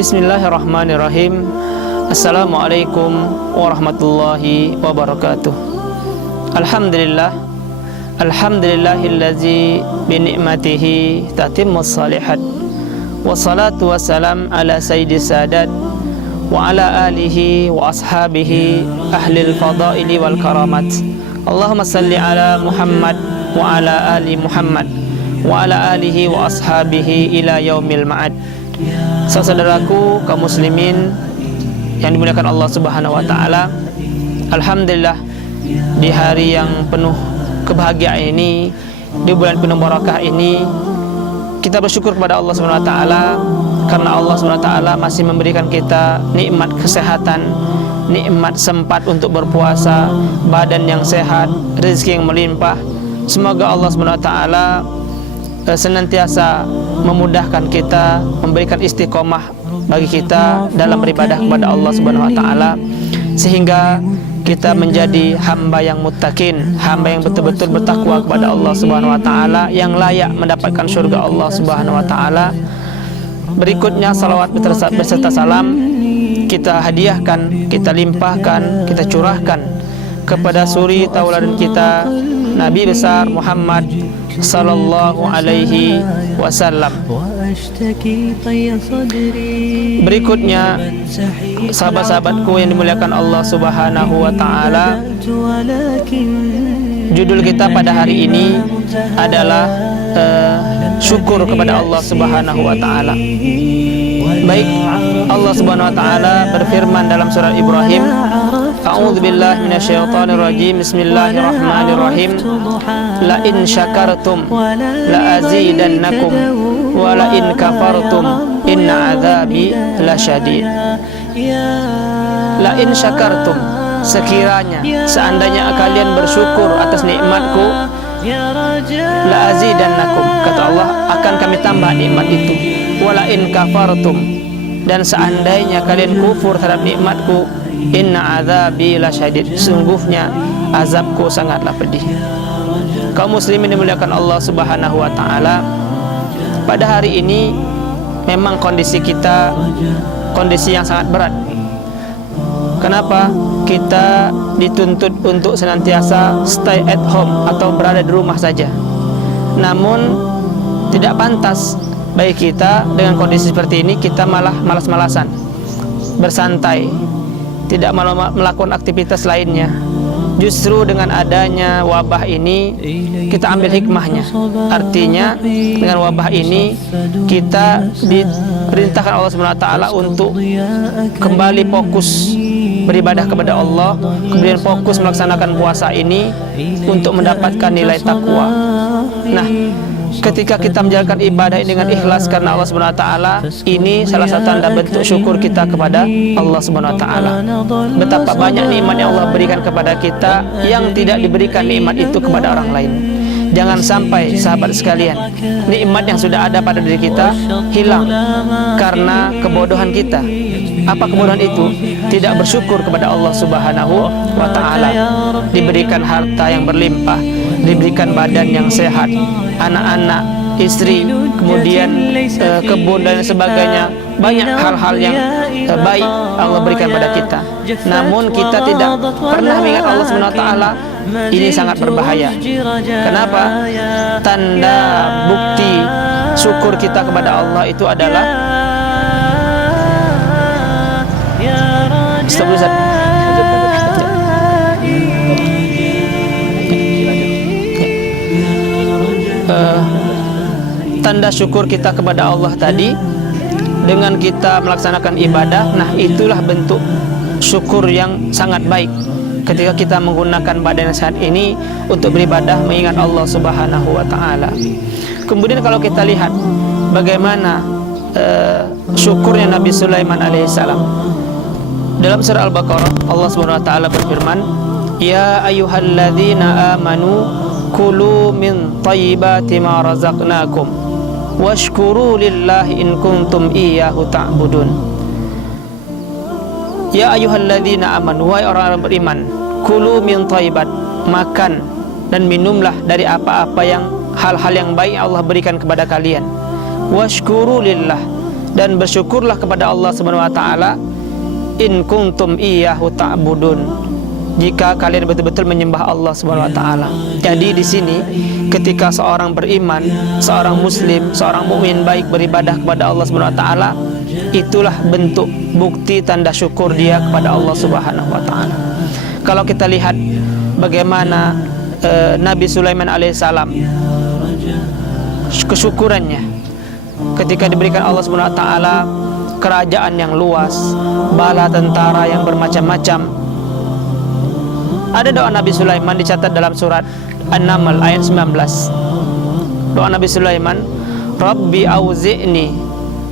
Bismillahirrahmanirrahim. Assalamualaikum warahmatullahi wabarakatuh. Alhamdulillah, alhamdulillahillazi binikmatihi tatimmus salihat. Wassalatu wassalam ala sayyidis sadat wa ala alihi wa ashabihi ahlil fadaili wal karamat. Allahumma salli ala Muhammad wa ala ali Muhammad wa ala alihi wa ashabihi ila yaumil ma'ad. Saudaraku kaum muslimin yang dimuliakan Allah Subhanahu wa taala, alhamdulillah di hari yang penuh kebahagiaan ini, di bulan penuh barakah ini, kita bersyukur kepada Allah Subhanahu wa taala karena Allah Subhanahu wa taala masih memberikan kita nikmat kesehatan, nikmat sempat untuk berpuasa, badan yang sehat, rezeki yang melimpah. Semoga Allah Subhanahu wa taala senantiasa memudahkan kita, memberikan istiqomah bagi kita dalam beribadah kepada Allah Subhanahu wa taala, sehingga kita menjadi hamba yang muttaqin, hamba yang betul-betul bertakwa kepada Allah Subhanahu wa taala, yang layak mendapatkan surga Allah Subhanahu wa taala. Berikutnya salawat beserta salam kita hadiahkan, kita limpahkan, kita curahkan kepada suri tauladan kita, Nabi besar Muhammad sallallahu alaihi wasallam. Berikutnya, sahabat-sahabatku yang dimuliakan Allah Subhanahu wa taala, judul kita pada hari ini adalah syukur kepada Allah Subhanahu wa taala. Baik, Allah Subhanahu wa taala berfirman dalam surah Ibrahim, A'udzubillahi minasyaitonirrajim. Bismillahirrahmanirrahim. La in syakartum la azidannakum wa la in kafartum inna adzabi lasyadid. La in syakartum, sekiranya seandainya kalian bersyukur atas nikmatku, la azidannakum, kata Allah, akan kami tambah nikmat itu. Wa la in kafartum, dan seandainya kalian kufur terhadap nikmatku, inna adzabi lasyadid, sungguhnya azabku sangatlah pedih. Kaum muslimin dimuliakan Allah Subhanahu wa taala, pada hari ini memang kondisi kita kondisi yang sangat berat. Kenapa? Kita dituntut untuk senantiasa stay at home atau berada di rumah saja. Namun tidak pantas bagi kita dengan kondisi seperti ini kita malah malas-malasan, bersantai, tidak melakukan aktivitas lainnya. Justru dengan adanya wabah ini kita ambil hikmahnya. Artinya dengan wabah ini kita diperintahkan Allah Subhanahu wa taala untuk kembali fokus beribadah kepada Allah, kemudian fokus melaksanakan puasa ini untuk mendapatkan nilai takwa. Nah, ketika kita menjalankan ibadah ini dengan ikhlas karena Allah Subhanahu wa taala, ini salah satu tanda bentuk syukur kita kepada Allah Subhanahu wa taala. Betapa banyak nikmat yang Allah berikan kepada kita yang tidak diberikan nikmat itu kepada orang lain. Jangan sampai sahabat sekalian, nikmat yang sudah ada pada diri kita hilang karena kebodohan kita. Apa kebodohan itu? Tidak bersyukur kepada Allah Subhanahu wa taala. Diberikan harta yang berlimpah, diberikan badan yang sehat, anak-anak, istri, kemudian kebun dan sebagainya. Banyak hal-hal yang baik Allah berikan pada kita. Namun kita tidak pernah mengingat Allah Subhanahu wa taala. Ini sangat berbahaya. Kenapa? Tanda bukti syukur kita kepada Allah itu adalah tanda syukur kita kepada Allah tadi dengan kita melaksanakan ibadah. Nah, itulah bentuk syukur yang sangat baik ketika kita menggunakan badan sehat ini untuk beribadah mengingat Allah Subhanahu wa taala. Kemudian kalau kita lihat bagaimana syukurnya Nabi Sulaiman alaihissalam, dalam surah Al-Baqarah Allah Subhanahu wa taala berfirman, ya ayyuhalladzina amanu kulu min thayyibati ma razaqnakum washkuru lillahi in kuntum iyyahu ta'budun. Ya ayyuhalladzina amanu, wahai orang-orang beriman, kulu min thayyibat, makan dan minumlah dari apa-apa yang hal-hal yang baik Allah berikan kepada kalian. Washkuru lillah, dan bersyukurlah kepada Allah Subhanahu wa taala in kuntum iyyahu ta'budun, jika kalian betul-betul menyembah Allah Subhanahu wa taala. Jadi di sini ketika seorang beriman, seorang muslim, seorang mukmin baik beribadah kepada Allah Subhanahu wa taala, itulah bentuk bukti tanda syukur dia kepada Allah Subhanahu wa taala. Kalau kita lihat bagaimana Nabi Sulaiman alaihissalam kesyukurannya ketika diberikan Allah Subhanahu wa taala kerajaan yang luas, bala tentara yang bermacam-macam. Ada doa Nabi Sulaiman dicatat dalam surat An-Naml ayat 19. Doa Nabi Sulaiman, Rabbi auzi'ni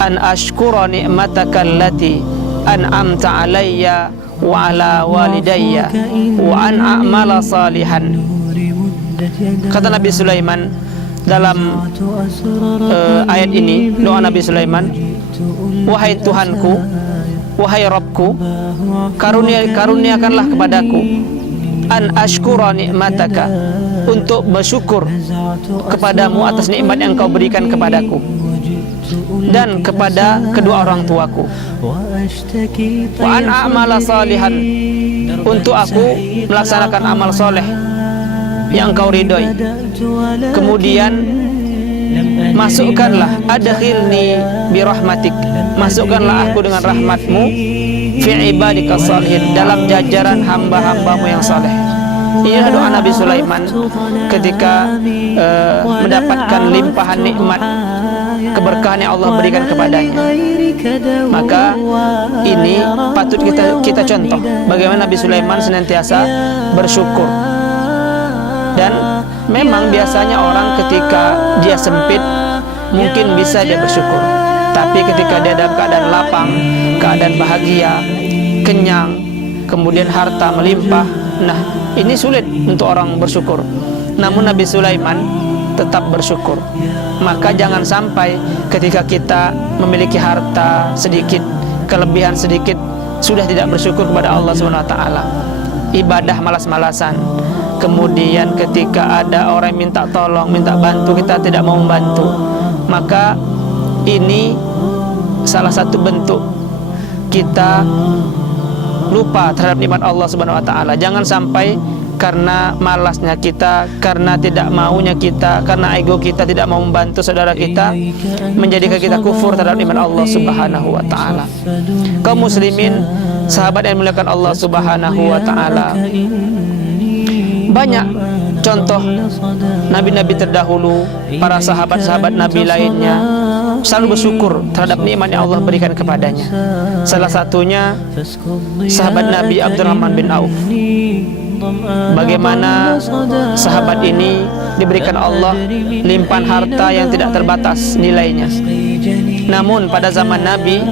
an ashkura ni'mataka allati an'amta alayya wa ala walidayya wa an a'mala salihan. Kata Nabi Sulaiman dalam ayat ini, doa Nabi Sulaiman, wahai Tuhanku, wahai Rabbku, karuniakanlah kepadaku an ashkura ni'mataka, untuk bersyukur kepadamu atas nikmat yang kau berikan kepadaku dan kepada kedua orang tuaku, wa an a'mala salihan, untuk aku melaksanakan amal soleh yang kau ridhoi. Kemudian masukkanlah, adkhilni birahmatik, masukkanlah aku dengan rahmatmu fi ibadika salihin, dalam jajaran hamba-hambamu yang saleh. Inilah doa Nabi Sulaiman ketika mendapatkan limpahan nikmat, keberkahan yang Allah berikan kepadanya. Maka ini patut kita contoh bagaimana Nabi Sulaiman senantiasa bersyukur. Dan memang biasanya orang ketika dia sempit mungkin bisa dia bersyukur, tapi ketika dia dalam keadaan lapang, keadaan bahagia, kenyang, kemudian harta melimpah, nah ini sulit untuk orang bersyukur. Namun Nabi Sulaiman tetap bersyukur. Maka jangan sampai ketika kita memiliki harta sedikit, kelebihan sedikit, sudah tidak bersyukur kepada Allah Subhanahu wa taala. Ibadah malas-malasan. Kemudian ketika ada orang yang minta tolong, minta bantu, kita tidak mau membantu. Maka ini salah satu bentuk kita lupa terhadap nikmat Allah Subhanahu wa taala. Jangan sampai karena malasnya kita, karena tidak maunya kita, karena ego kita tidak mau membantu saudara kita, menjadikan kita kufur terhadap nikmat Allah Subhanahu wa taala. Kaum muslimin, sahabat yang dimuliakan Allah Subhanahu wa taala, banyak contoh nabi-nabi terdahulu, para sahabat-sahabat nabi lainnya selalu bersyukur terhadap nikmat yang Allah berikan kepadanya. Salah satunya sahabat Nabi Abdurrahman bin Auf. Bagaimana sahabat ini diberikan Allah limpahan harta yang tidak terbatas nilainya. Namun pada zaman Nabi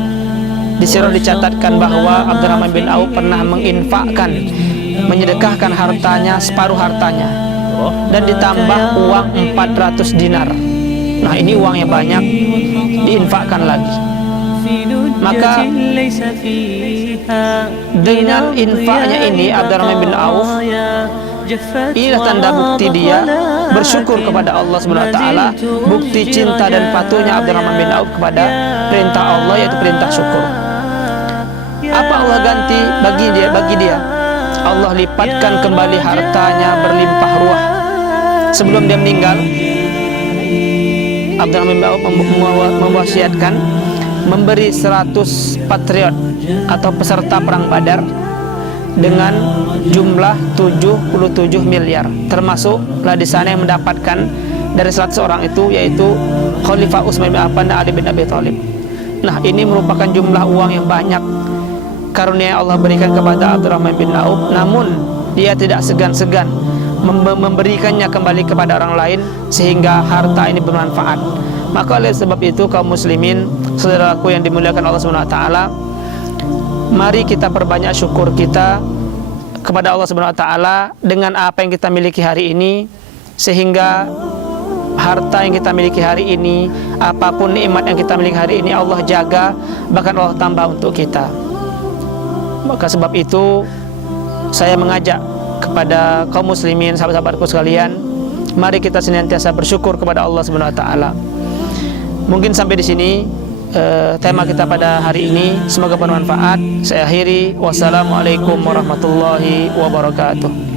di sirah dicatatkan bahwa Abdurrahman bin Auf pernah menginfakkan, menyedekahkan hartanya, separuh hartanya, dan ditambah uang 400 dinar. Nah ini uang yang banyak, diinfakkan lagi. Maka dengan infaknya ini Abdurrahman bin Auf, inilah tanda bukti dia bersyukur kepada Allah Subhanahu wa taala, bukti cinta dan patuhnya Abdurrahman bin Auf kepada perintah Allah, yaitu perintah syukur. Apa Allah ganti bagi dia? Allah lipatkan kembali hartanya berlimpah ruah. Sebelum dia meninggal, Abdurrahman bin Auf mewasiatkan memberi 100 patriot atau peserta perang Badar dengan jumlah 77 miliar. Termasuklah di sana yang mendapatkan dari 100 orang itu, yaitu Khalifah Utsman bin Affan dan Ali bin Abi Thalib. Nah, ini merupakan jumlah uang yang banyak, karunia Allah berikan kepada Abdurrahman bin Auf. Namun dia tidak segan-segan memberikannya kembali kepada orang lain sehingga harta ini bermanfaat. Maka oleh sebab itu kaum muslimin, saudaraku yang dimuliakan Allah Subhanahu wa taala, mari kita perbanyak syukur kita kepada Allah Subhanahu wa taala dengan apa yang kita miliki hari ini, sehingga harta yang kita miliki hari ini, apapun nikmat yang kita miliki hari ini, Allah jaga, bahkan Allah tambah untuk kita. Maka sebab itu saya mengajak kepada kaum muslimin, sahabat-sahabatku sekalian, mari kita senantiasa bersyukur kepada Allah Subhanahu wa taala. Mungkin sampai di sini tema kita pada hari ini. Semoga bermanfaat. Saya akhiri. Wassalamualaikum warahmatullahi wabarakatuh.